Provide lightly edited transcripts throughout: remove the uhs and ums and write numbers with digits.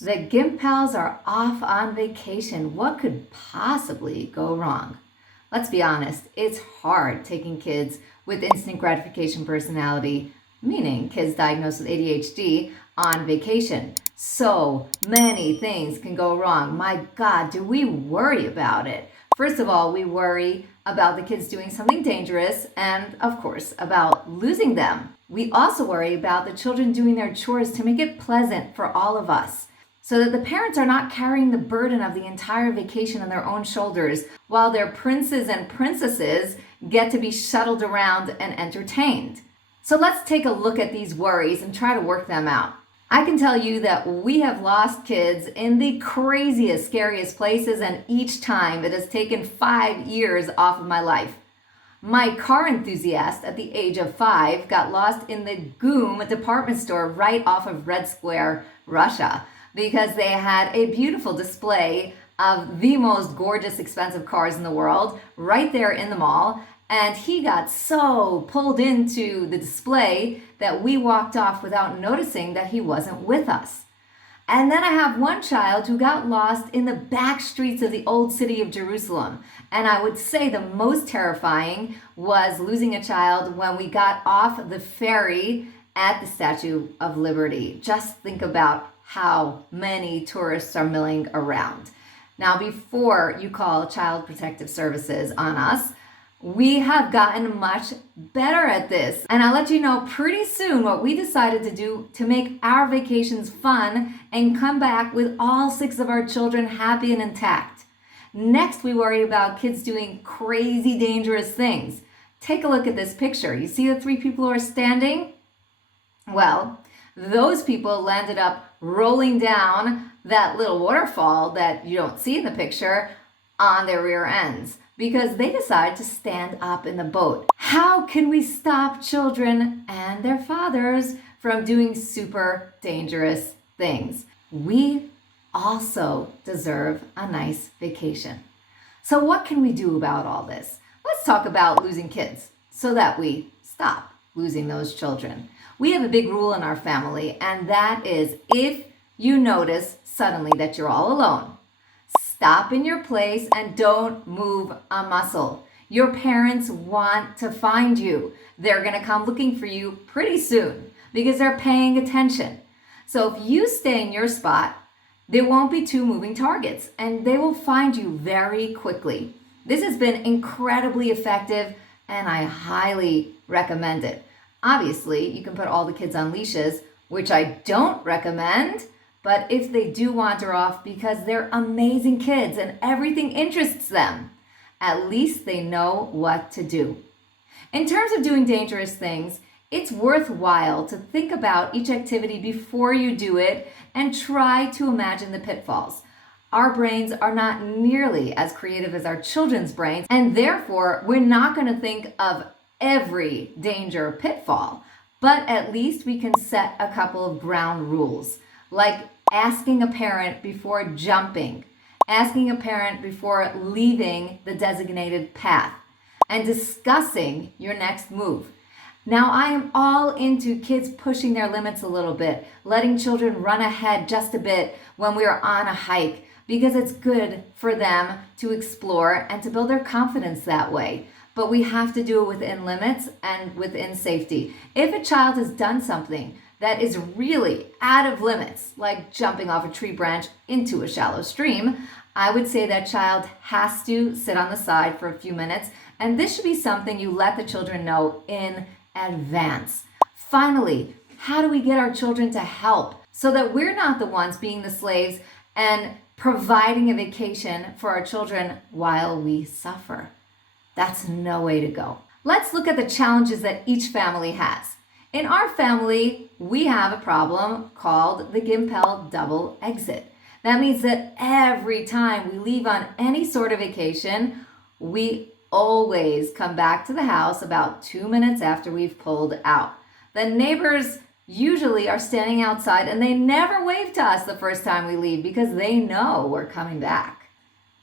The Gimpels are off on vacation. What could possibly go wrong? Let's be honest, it's hard taking kids with instant gratification personality, meaning kids diagnosed with ADHD, on vacation. So many things can go wrong. My God, do we worry about it? First of all, we worry about the kids doing something dangerous and, of course, about losing them. We also worry about the children doing their chores to make it pleasant for all of us, so that the parents are not carrying the burden of the entire vacation on their own shoulders while their princes and princesses get to be shuttled around and entertained. So let's take a look at these worries and try to work them out. I can tell you that we have lost kids in the craziest, scariest places, and each time it has taken 5 years off of my life. My car enthusiast at the age of 5 got lost in the GOOM department store right off of Red Square, Russia, because they had a beautiful display of the most gorgeous, expensive cars in the world right there in the mall. And he got so pulled into the display that we walked off without noticing that he wasn't with us. And then I have one child who got lost in the back streets of the old city of Jerusalem. And I would say the most terrifying was losing a child when we got off the ferry at the Statue of Liberty. Just think about how many tourists are milling around. Now, before you call Child Protective Services on us, we have gotten much better at this. And I'll let you know pretty soon what we decided to do to make our vacations fun and come back with all 6 of our children happy and intact. Next, we worry about kids doing crazy, dangerous things. Take a look at this picture. You see the 3 people who are standing? Well, those people landed up rolling down that little waterfall that you don't see in the picture on their rear ends because they decided to stand up in the boat. How can we stop children and their fathers from doing super dangerous things? We also deserve a nice vacation. So what can we do about all this? Let's talk about losing kids so that we stop losing those children. We have a big rule in our family, and that is if you notice suddenly that you're all alone, stop in your place and don't move a muscle. Your parents want to find you. They're going to come looking for you pretty soon because they're paying attention. So if you stay in your spot, there won't be 2 moving targets, and they will find you very quickly. This has been incredibly effective, and I highly recommend it. Obviously, you can put all the kids on leashes, which I don't recommend, but if they do wander off because they're amazing kids and everything interests them, at least they know what to do. In terms of doing dangerous things, it's worthwhile to think about each activity before you do it and try to imagine the pitfalls. Our brains are not nearly as creative as our children's brains, and therefore we're not going to think of every danger pitfall, but at least we can set a couple of ground rules, like asking a parent before jumping, asking a parent before leaving the designated path, and discussing your next move. Now, I am all into kids pushing their limits a little bit, letting children run ahead just a bit when we are on a hike, because it's good for them to explore and to build their confidence that way. But we have to do it within limits and within safety. If a child has done something that is really out of limits, like jumping off a tree branch into a shallow stream, I would say that child has to sit on the side for a few minutes, and this should be something you let the children know in advance. Finally, how do we get our children to help so that we're not the ones being the slaves and providing a vacation for our children while we suffer? That's no way to go. Let's look at the challenges that each family has. In our family, we have a problem called the Gimpel double exit. That means that every time we leave on any sort of vacation, we always come back to the house about 2 minutes after we've pulled out. The neighbors usually are standing outside and they never wave to us the first time we leave because they know we're coming back.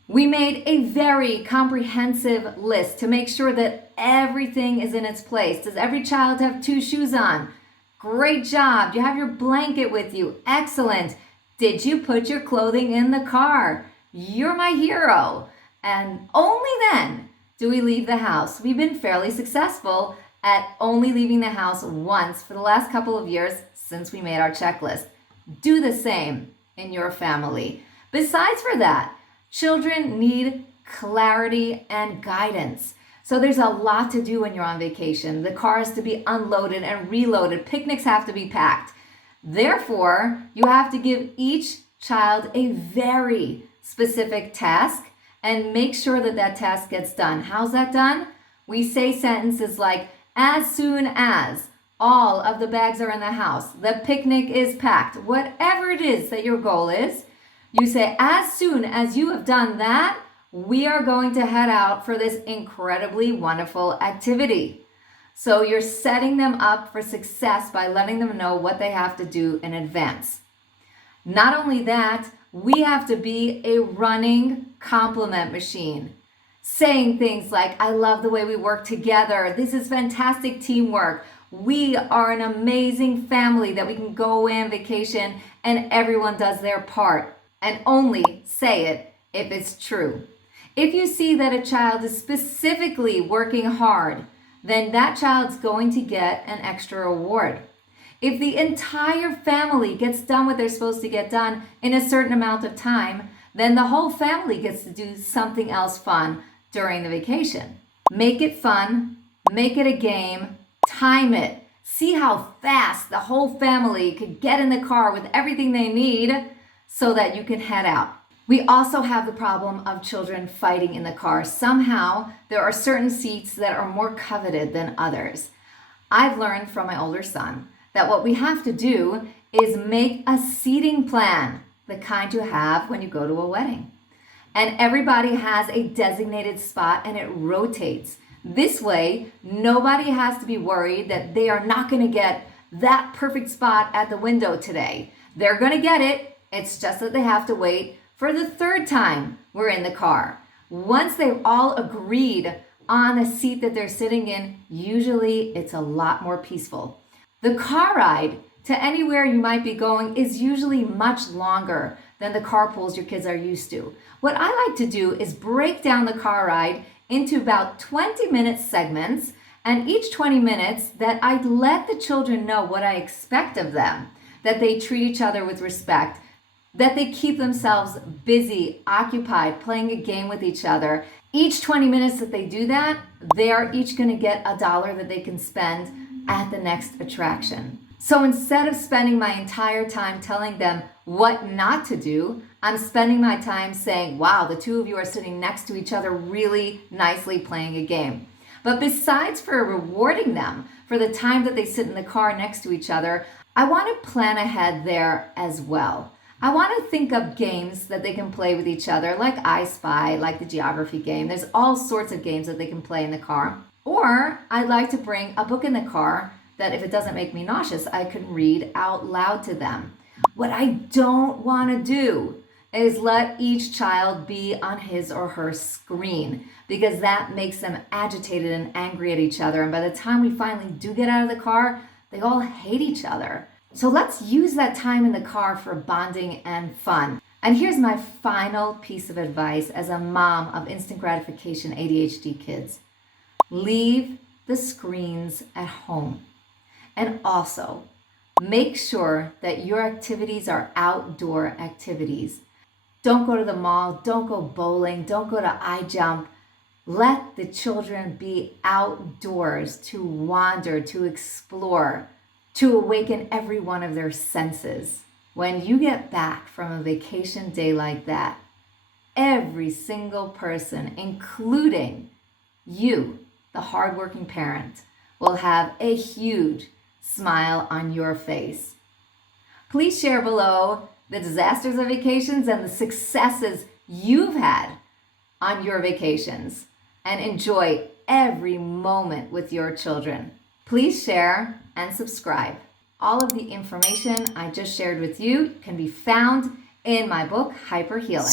We made a very comprehensive list to make sure that everything is in its place. Does every child have 2 shoes on? Great job. Do you have your blanket with you? Excellent. Did you put your clothing in the car? You're my hero. And only then do we leave the house. We've been fairly successful at only leaving the house once for the last couple of years since we made our checklist. Do the same in your family. Besides for that, children need clarity and guidance. So there's a lot to do when you're on vacation. The car has to be unloaded and reloaded. Picnics have to be packed. Therefore, you have to give each child a very specific task and make sure that that task gets done. How's that done? We say sentences like, as soon as all of the bags are in the house, the picnic is packed, whatever it is that your goal is, you say, as soon as you have done that, we are going to head out for this incredibly wonderful activity. So you're setting them up for success by letting them know what they have to do in advance. Not only that, we have to be a running compliment machine. Saying things like, I love the way we work together. This is fantastic teamwork. We are an amazing family that we can go away on vacation and everyone does their part. And only say it if it's true. If you see that a child is specifically working hard, then that child's going to get an extra reward. If the entire family gets done what they're supposed to get done in a certain amount of time, then the whole family gets to do something else fun during the vacation. Make it fun, make it a game, time it. See how fast the whole family could get in the car with everything they need so that you can head out. We also have the problem of children fighting in the car. Somehow, there are certain seats that are more coveted than others. I've learned from my older son that what we have to do is make a seating plan, the kind you have when you go to a wedding. And everybody has a designated spot and it rotates. This way, nobody has to be worried that they are not going to get that perfect spot at the window today. They're going to get it. It's just that they have to wait for the third time we're in the car. Once they've all agreed on a seat that they're sitting in, usually it's a lot more peaceful. The car ride to anywhere you might be going is usually much longer than the carpools your kids are used to. What I like to do is break down the car ride into about 20-minute segments, and each 20 minutes that I let the children know what I expect of them, that they treat each other with respect, that they keep themselves busy, occupied, playing a game with each other. Each 20 minutes that they do that, they are each going to get $1 that they can spend at the next attraction. So instead of spending my entire time telling them what not to do, I'm spending my time saying, wow, the two of you are sitting next to each other really nicely playing a game. But besides for rewarding them for the time that they sit in the car next to each other, I want to plan ahead there as well. I want to think up games that they can play with each other, like I Spy, like the geography game. There's all sorts of games that they can play in the car. Or I'd like to bring a book in the car that if it doesn't make me nauseous, I can read out loud to them. What I don't want to do is let each child be on his or her screen, because that makes them agitated and angry at each other. And by the time we finally do get out of the car, they all hate each other. So let's use that time in the car for bonding and fun. And here's my final piece of advice as a mom of instant gratification ADHD kids. Leave the screens at home. And also, make sure that your activities are outdoor activities. Don't go to the mall, don't go bowling, don't go to iJump. Let the children be outdoors to wander, to explore, to awaken every one of their senses. When you get back from a vacation day like that, every single person, including you, the hardworking parent, will have a huge smile on your face. Please share below the disasters of vacations and the successes you've had on your vacations, and enjoy every moment with your children. Please share and subscribe. All of the information I just shared with you can be found in my book, Hyper Healing.